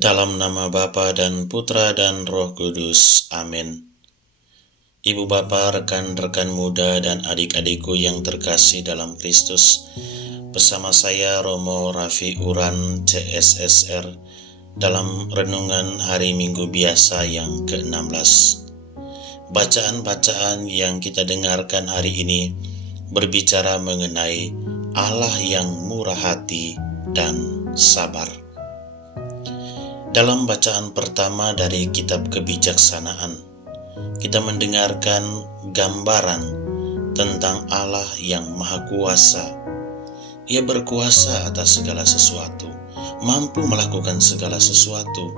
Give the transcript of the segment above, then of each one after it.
Dalam nama Bapa dan Putra dan Roh Kudus. Amin. Ibu bapa, rekan-rekan muda dan adik-adikku yang terkasih dalam Kristus, bersama saya Romo Raffi Uran CSSR dalam renungan hari Minggu biasa yang ke-16. Bacaan-bacaan yang kita dengarkan hari ini berbicara mengenai Allah yang murah hati dan sabar. Dalam bacaan pertama dari kitab Kebijaksanaan, kita mendengarkan gambaran tentang Allah yang Maha Kuasa. Ia berkuasa atas segala sesuatu, mampu melakukan segala sesuatu,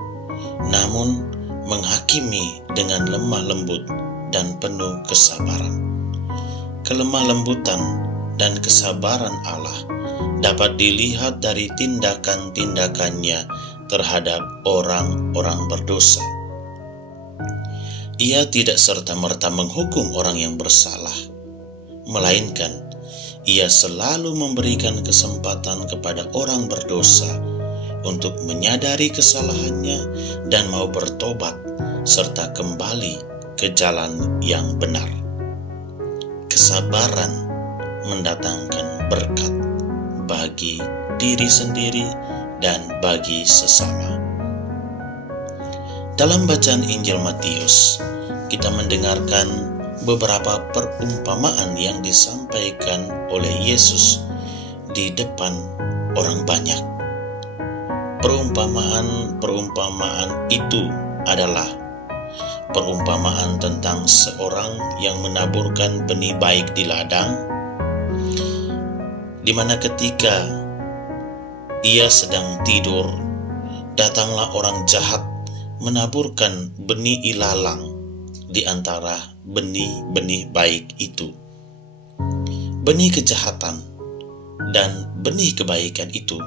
namun menghakimi dengan lemah lembut dan penuh kesabaran. Kelemah lembutan dan kesabaran Allah dapat dilihat dari tindakan-tindakannya terhadap orang-orang berdosa. Ia tidak serta-merta menghukum orang yang bersalah, melainkan ia selalu memberikan kesempatan kepada orang berdosa untuk menyadari kesalahannya dan mau bertobat serta kembali ke jalan yang benar. Kesabaran mendatangkan berkat bagi diri sendiri dan bagi sesama. Dalam bacaan Injil Matius, kita mendengarkan beberapa perumpamaan yang disampaikan oleh Yesus di depan orang banyak. Perumpamaan itu adalah perumpamaan tentang seorang yang menaburkan benih baik di ladang, di mana ketika ia sedang tidur, datanglah orang jahat menaburkan benih ilalang di antara benih-benih baik itu. Benih kejahatan dan benih kebaikan itu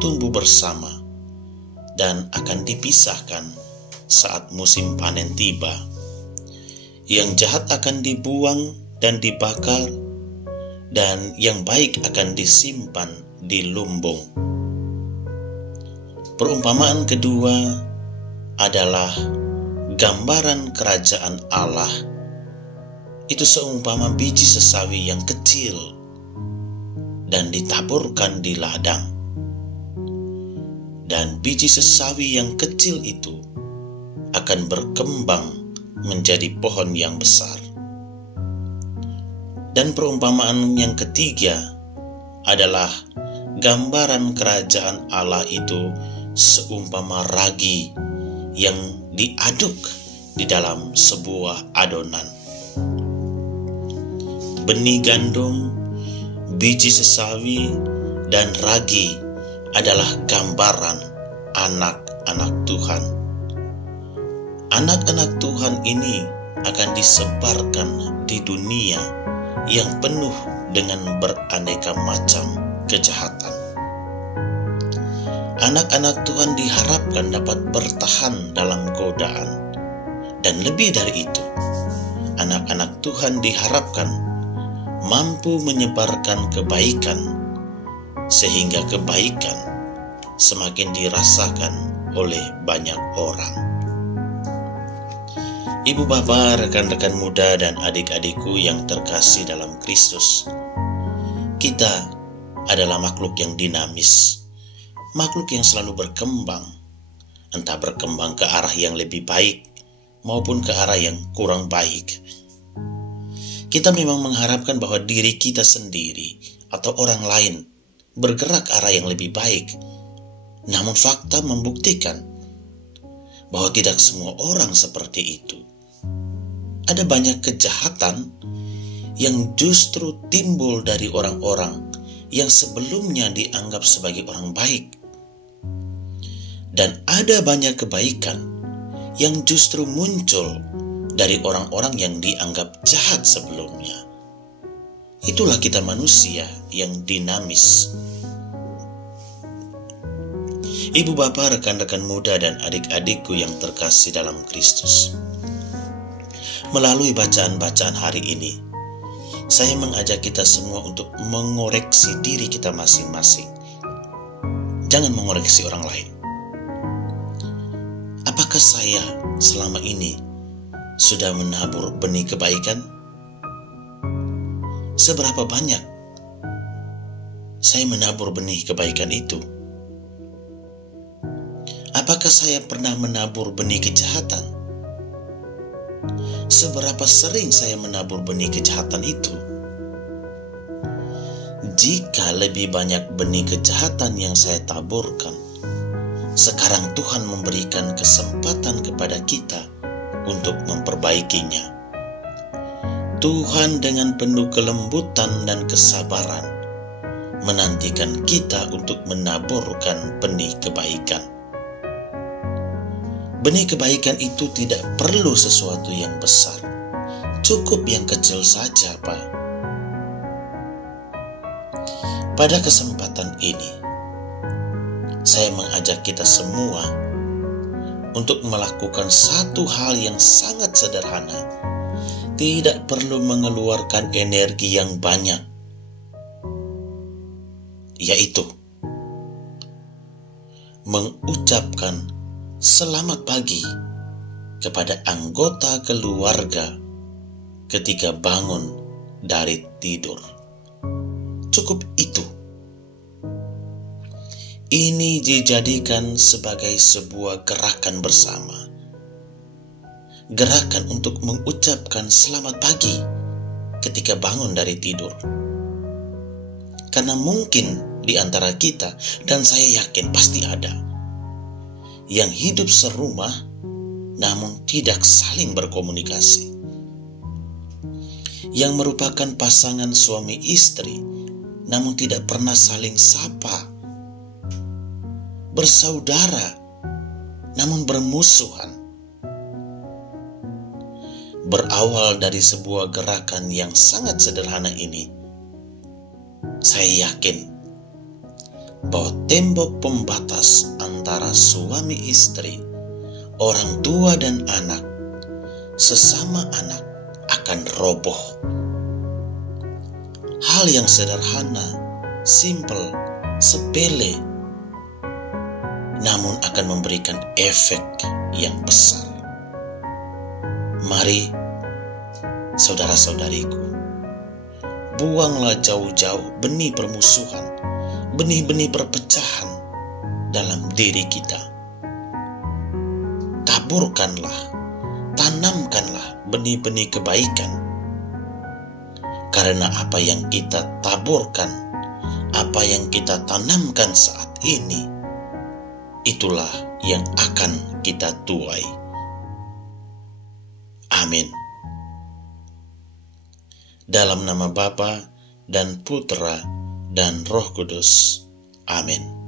tumbuh bersama dan akan dipisahkan saat musim panen tiba. Yang jahat akan dibuang dan dibakar, dan yang baik akan disimpan di lumbung. Perumpamaan kedua adalah gambaran kerajaan Allah. Itu seumpama biji sesawi yang kecil dan ditaburkan di ladang. Dan biji sesawi yang kecil itu akan berkembang menjadi pohon yang besar. Dan perumpamaan yang ketiga adalah gambaran kerajaan Allah itu seumpama ragi yang diaduk di dalam sebuah adonan. Benih gandum, biji sesawi, dan ragi adalah gambaran anak-anak Tuhan. Anak-anak Tuhan ini akan disebarkan di dunia yang penuh dengan beraneka macam kejahatan. Anak-anak Tuhan diharapkan dapat bertahan dalam godaan. Dan lebih dari itu, anak-anak Tuhan diharapkan mampu menyebarkan kebaikan, sehingga kebaikan semakin dirasakan oleh banyak orang. Ibu bapa, rekan-rekan muda dan adik-adikku yang terkasih dalam Kristus, kita adalah makhluk yang dinamis, makhluk yang selalu berkembang, entah berkembang ke arah yang lebih baik maupun ke arah yang kurang baik. Kita memang mengharapkan bahwa diri kita sendiri atau orang lain bergerak ke arah yang lebih baik. Namun fakta membuktikan bahwa tidak semua orang seperti itu. Ada banyak kejahatan yang justru timbul dari orang-orang yang sebelumnya dianggap sebagai orang baik. Dan ada banyak kebaikan yang justru muncul dari orang-orang yang dianggap jahat sebelumnya. Itulah kita manusia yang dinamis. Ibu bapa, rekan-rekan muda dan adik-adikku yang terkasih dalam Kristus, melalui bacaan-bacaan hari ini, Saya mengajak kita semua untuk mengoreksi diri kita masing-masing. Jangan mengoreksi orang lain. Apakah saya selama ini sudah menabur benih kebaikan? Seberapa banyak saya menabur benih kebaikan itu? Apakah saya pernah menabur benih kejahatan? Seberapa sering saya menabur benih kejahatan itu? Jika lebih banyak benih kejahatan yang saya taburkan, sekarang Tuhan memberikan kesempatan kepada kita untuk memperbaikinya. Tuhan dengan penuh kelembutan dan kesabaran menantikan kita untuk menaburkan benih kebaikan. Benih kebaikan itu tidak perlu sesuatu yang besar, cukup yang kecil saja, Pak. Pada kesempatan ini, saya mengajak kita semua untuk melakukan satu hal yang sangat sederhana, tidak perlu mengeluarkan energi yang banyak, yaitu mengucapkan selamat pagi kepada anggota keluarga ketika bangun dari tidur. Cukup itu. Ini dijadikan sebagai sebuah gerakan bersama. Gerakan untuk mengucapkan selamat pagi ketika bangun dari tidur. Karena mungkin di antara kita, dan saya yakin pasti ada, yang hidup serumah namun tidak saling berkomunikasi, yang merupakan pasangan suami istri namun tidak pernah saling sapa, bersaudara namun bermusuhan. Berawal dari sebuah gerakan yang sangat sederhana ini, saya yakin bahwa tembok pembatas antara suami istri, orang tua dan anak, sesama anak akan roboh. Hal yang sederhana, simple, sepele, namun akan memberikan efek yang besar. Mari, saudara-saudariku, buanglah jauh-jauh benih permusuhan, benih-benih perpecahan dalam diri kita. Taburkanlah, tanamkanlah benih-benih kebaikan. Karena apa yang kita taburkan, apa yang kita tanamkan saat ini, itulah yang akan kita tuai. Amin. Dalam nama Bapa dan Putra dan Roh Kudus. Amin.